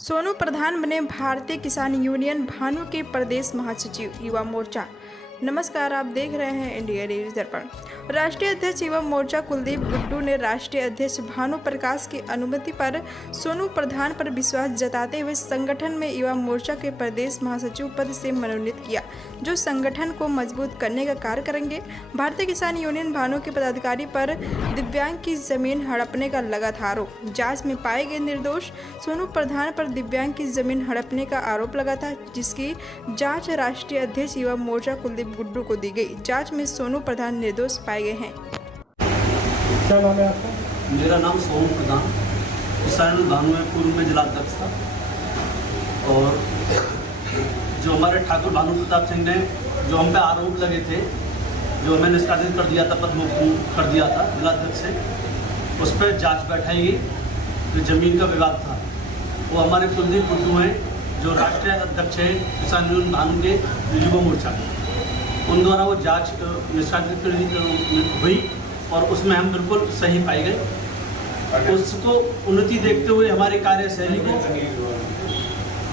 सोनू प्रधान बने भारतीय किसान यूनियन भानु के प्रदेश महासचिव। युवा मोर्चा। नमस्कार, आप देख रहे हैं इंडिया न्यूज दर्पण। राष्ट्रीय अध्यक्ष युवा मोर्चा कुलदीप गुड्डू ने राष्ट्रीय अध्यक्ष भानु प्रकाश की अनुमति पर सोनू प्रधान पर विश्वास जताते हुए संगठन में युवा मोर्चा के प्रदेश महासचिव पद से मनोनीत किया, जो संगठन को मजबूत करने का कार्य करेंगे। भारतीय किसान यूनियन भानु के पदाधिकारी पर दिव्यांग की जमीन हड़पने का लगा था आरोप। जांच में पाए गए निर्दोष। सोनू प्रधान पर दिव्यांग की जमीन हड़पने का आरोप लगा था, जिसकी जांच राष्ट्रीय अध्यक्ष युवा मोर्चा कुलदीप गुड्डू को दी गई। जांच में सोनू प्रधान निर्दोष पाए गए हैं। क्या नाम है आपका? मेरा नाम सोनू प्रधान, किसान भानु में पूर्व में जिला अध्यक्ष था। और जो हमारे ठाकुर भानु प्रताप सिंह ने जो हम पे आरोप लगे थे, जो हमें निष्कासित कर दिया था, पदमुक्त कर दिया था जिला अध्यक्ष से, उस पर जांच बैठाई गई। जो जमीन का विवाद था वो हमारे कुलदीप गुड्डू हैं, जो राष्ट्रीय अध्यक्ष है किसान यूनियन भानु के युवा मोर्चा, उन द्वारा वो जांच निष्कासित हुई और उसमें हम बिल्कुल सही पाए गए। उसको उन्नति देखते हुए हमारे कार्यशैली को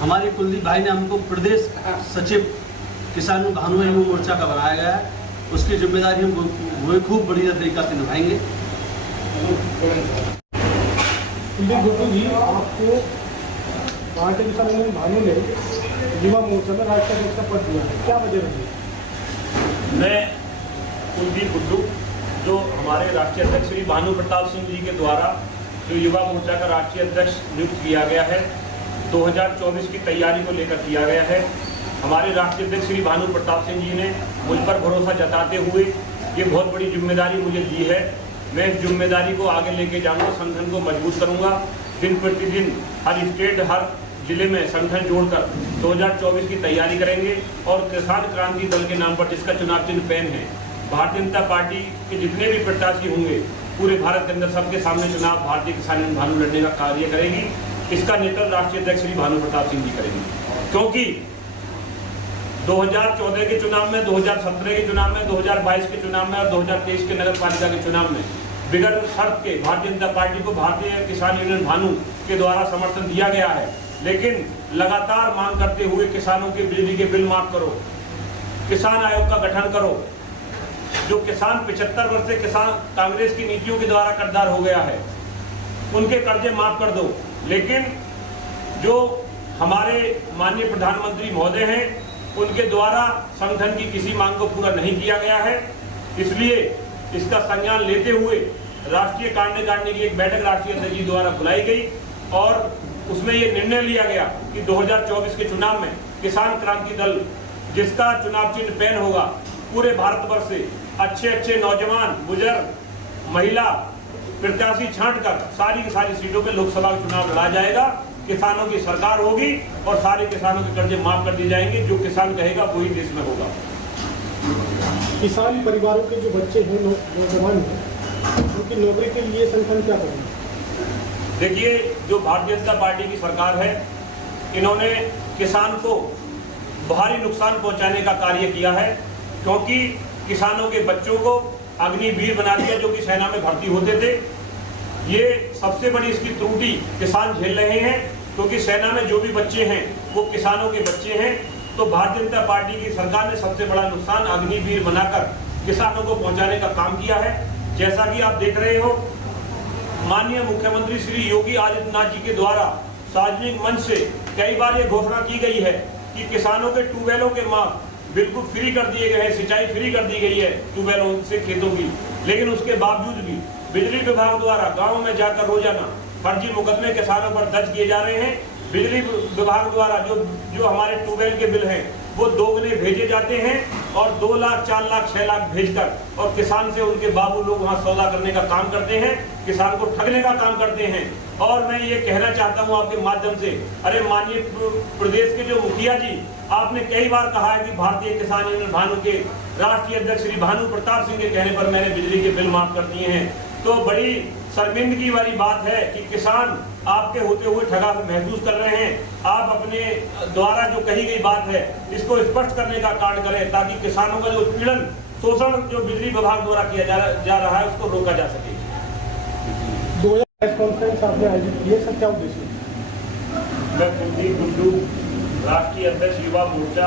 हमारे कुलदीप भाई ने हमको प्रदेश सचिव किसान भानु युवा मोर्चा का बनाया गया है। उसकी जिम्मेदारी हम वो खूब बढ़िया तरीका से निभाएंगे। कुलदीप गुड्डू जी, आपको भारतीय किसान यूनियन भानु ने युवा मोर्चा में राष्ट्रीय अध्यक्ष का पद दिया है, क्या वजह रही? मैं कुलदीप गुड्डू, जो हमारे राष्ट्रीय अध्यक्ष श्री भानु प्रताप सिंह जी के द्वारा जो युवा मोर्चा का राष्ट्रीय अध्यक्ष नियुक्त किया गया है, 2024 की तैयारी को लेकर किया गया है। हमारे राष्ट्रीय अध्यक्ष श्री भानु प्रताप सिंह जी ने मुझ पर भरोसा जताते हुए ये बहुत बड़ी जिम्मेदारी मुझे दी है। मैं इस जिम्मेदारी को आगे लेके जाऊँगा, संगठन को मजबूत करूँगा। दिन प्रतिदिन हर स्टेट, हर जिले में संगठन जोड़कर 2024 की तैयारी करेंगे। और किसान क्रांति दल के नाम पर, जिसका चुनाव चिन्ह पेन है, भारतीय जनता पार्टी के जितने भी प्रत्याशी होंगे पूरे भारत के अंदर, सबके सामने चुनाव भारतीय किसान यूनियन भानु लड़ने का कार्य करेगी। इसका नेतृत्व राष्ट्रीय अध्यक्ष श्री भानु प्रताप सिंह जी करेंगे, क्योंकि 2014 के चुनाव में, 2017 के चुनाव में, 2022 के चुनाव में और 2023 के नगर पालिका के चुनाव में बिगड़ शर्त के भारतीय जनता पार्टी को भारतीय किसान यूनियन भानु के द्वारा समर्थन दिया गया है। लेकिन लगातार मांग करते हुए किसानों के बिजली के बिल माफ करो, किसान आयोग का गठन करो। जो किसान 75 वर्ष से किसान कांग्रेस की नीतियों के द्वारा कर्जदार हो गया है, उनके कर्जे माफ कर दो। लेकिन जो हमारे माननीय प्रधानमंत्री महोदय हैं, उनके द्वारा संगठन की किसी मांग को पूरा नहीं किया गया है। इसलिए इसका संज्ञान लेते हुए राष्ट्रीय कार्यकारिणी की एक बैठक राष्ट्रीय अध्यक्ष जी द्वारा बुलाई गई और उसमें ये निर्णय लिया गया कि 2024 के चुनाव में किसान क्रांति दल, जिसका चुनाव चिन्ह पेन होगा, पूरे भारतवर्ष से अच्छे नौजवान, बुजुर्ग, महिला प्रत्याशी छांटकर सारी की सारी सीटों पे लोकसभा का चुनाव लड़ा जाएगा। किसानों की सरकार होगी और सारे किसानों के कर्जे माफ कर दिए जाएंगे। जो किसान कहेगा वही देश में होगा। किसान परिवारों के जो बच्चे हैं, नौजवान हैं, उनकी नौकरी के लिए संगठन क्या करेंगे? देखिए, जो भारतीय जनता पार्टी की सरकार है, इन्होंने किसान को भारी नुकसान पहुंचाने का कार्य किया है, क्योंकि किसानों के बच्चों को अग्निवीर बना दिया, जो कि सेना में भर्ती होते थे। ये सबसे बड़ी इसकी त्रुटि किसान झेल रहे हैं, क्योंकि सेना में जो भी बच्चे हैं वो किसानों के बच्चे हैं। तो भारतीय जनता पार्टी की सरकार ने सबसे बड़ा नुकसान अग्निवीर बनाकर किसानों को पहुंचाने का काम किया है। जैसा कि आप देख रहे हो, माननीय मुख्यमंत्री श्री योगी आदित्यनाथ जी के द्वारा सार्वजनिक मंच से कई बार ये घोषणा की गई है कि किसानों के ट्यूबवेलों के मार्ग बिल्कुल फ्री कर दिए गए हैं, सिंचाई फ्री कर दी गई है ट्यूबवेलों से खेतों की। लेकिन उसके बावजूद भी बिजली विभाग द्वारा गाँव में जाकर रोजाना फर्जी मुकदमे किसानों पर दर्ज किए जा रहे हैं। बिजली विभाग द्वारा जो हमारे ट्यूबवेल के बिल हैं वो दोगुने भेजे जाते हैं और 2 लाख, 4 लाख, 6 लाख भेजकर और किसान से उनके बाबू लोग वहाँ सौदा करने का काम करते हैं, किसान को ठगने का काम करते हैं। और मैं ये कहना चाहता हूँ आपके माध्यम से, अरे माननीय प्रदेश के जो मुखिया जी, आपने कई बार कहा है कि भारतीय किसान यूनियन भानु के राष्ट्रीय अध्यक्ष श्री भानु प्रताप सिंह के कहने पर मैंने बिजली के बिल माफ कर दिए हैं। तो बड़ी शर्मिंदगी वाली बात है कि किसान आपके होते हुए ठगा महसूस कर रहे हैं। आप अपने द्वारा जो कही गई बात है इसको स्पष्ट करने का कार्य करें, ताकि किसानों का जो पीड़न, शोषण जो बिजली विभाग द्वारा किया जा रहा है उसको रोका जा सके। प्रेस कॉन्फ्रेंस आपने आयोजित की है, सर क्या उद्देश्य है? मैं कुलदीप गुड्डू, राष्ट्रीय अध्यक्ष युवा मोर्चा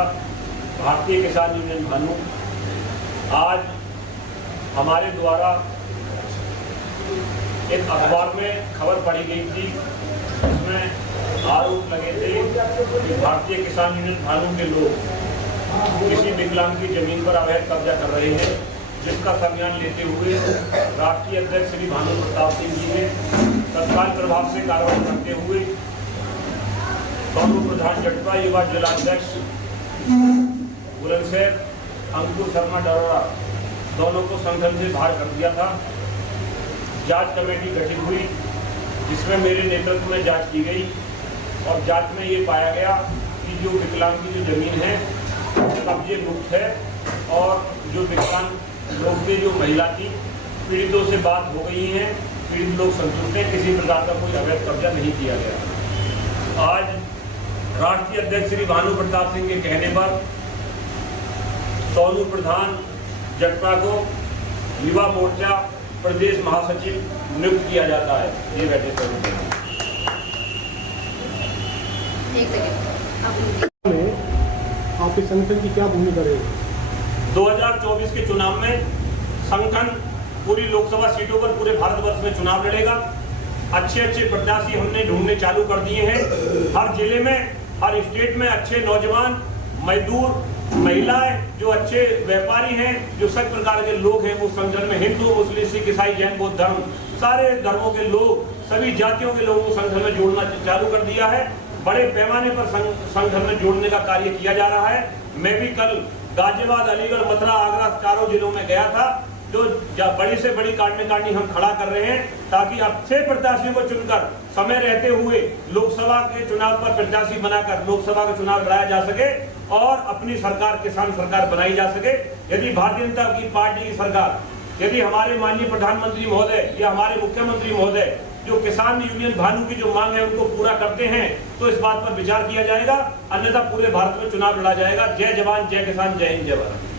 भारतीय किसान यूनियन भानु। आज हमारे द्वारा एक अखबार में खबर पढ़ी गई थी, जिसमें आरोप लगे थे कि भारतीय किसान यूनियन भानु के लोग किसी विकलांग की जमीन पर अवैध कब्जा कर रहे हैं, जिसका संज्ञान लेते हुए राष्ट्रीय अध्यक्ष श्री भानु प्रताप सिंह जी ने तत्काल प्रभाव से कार्रवाई करते हुए कांग्रेस प्रधान जटपा, युवा जिलाध्यक्ष बुलंदशहर अंकुर शर्मा डरोरा दोनों को संगठन से बाहर कर दिया था। जांच कमेटी गठित हुई, जिसमें मेरे नेतृत्व में जांच की गई और जांच में ये पाया गया कि जो विकलांग की जो जमीन है कब्जे मुक्त है और जो विकलांग लोग के जो महिला थी पीड़ितों से बात हो गई है, पीड़ित लोग संतुष्ट हैं, किसी प्रकार का कोई अवैध कब्जा नहीं किया गया। आज राष्ट्रीय अध्यक्ष श्री भानु प्रताप सिंह के कहने पर सोनू प्रधान जटपा को युवा मोर्चा प्रदेश महासचिव नियुक्त किया जाता है। ये बैठे आपके संगठन की क्या भूमिका रहेगी? 2024 के चुनाव में संगठन पूरी लोकसभा सीटों पर पूरे भारतवर्ष में चुनाव लड़ेगा। अच्छे प्रत्याशी हमने ढूंढने चालू कर दिए हैं। हर जिले में, हर स्टेट में अच्छे नौजवान, मजदूर, महिलाएं, जो अच्छे व्यापारी हैं, जो सब प्रकार के लोग हैं, वो संगठन में हिंदू, मुस्लिम, सिख, ईसाई, जैन, बौद्ध धर्म, सारे धर्मों के लोग, सभी जातियों के लोगों को संगठन में जोड़ना चालू कर दिया है। बड़े पैमाने पर संगठन में जोड़ने का कार्य किया जा रहा है। मैं भी कल गाजियाबाद, अलीगढ़, मथुरा, आगरा चारों जिलों में गया था। जो बड़ी से बड़ी काटने हम खड़ा कर रहे हैं, ताकि अच्छे प्रत्याशियों को चुनकर समय रहते हुए लोकसभा के चुनाव पर प्रत्याशी बनाकर लोकसभा का चुनाव लड़ाया जा सके और अपनी सरकार, किसान सरकार बनाई जा सके। यदि भारतीय जनता की पार्टी की सरकार, यदि हमारे माननीय प्रधानमंत्री महोदय या हमारे मुख्यमंत्री महोदय जो किसान यूनियन भानु की जो मांग है उनको पूरा करते हैं, तो इस बात पर विचार किया जाएगा, अन्यथा पूरे भारत में चुनाव लड़ा जाएगा। जय जवान, जय किसान, जय हिंद, जय भारत।